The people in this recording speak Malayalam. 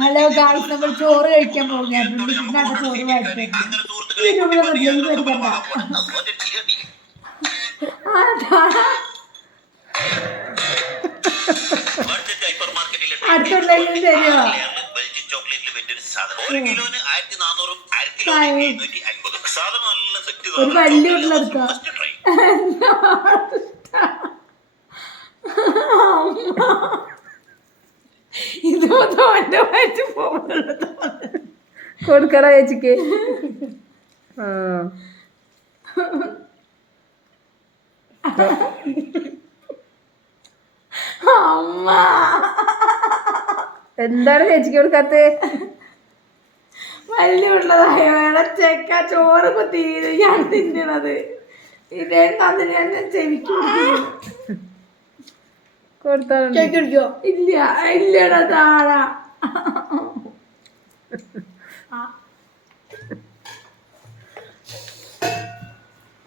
ഹലോ ഗായ്സ്, നമ്മൾ ചോറ് കഴിക്കാൻ പോകുകയാണ്. ചോറ് വായിച്ചു അടുത്തുണ്ടെങ്കിലും തരുമോ? ഒരു വലിയ ഉള്ളെടുത്തോ? ഇത് തോന്റെ വയറ്റ് പോകുന്നത് കൊടുക്കറ ചേച്ചിക്ക്. അമ്മ എന്താണ് ചേച്ചിക്ക് കൊടുക്കാത്ത? വലിയ ഉള്ളതായോ ചെക്ക ചോറ് തീരെ ഞാൻ തിന്നണത്. ഇതേ തന്നിന് തന്നെ ചെവിക്കും കൊടുത്തോ? ഇല്ല ഇല്ലടാ താഴ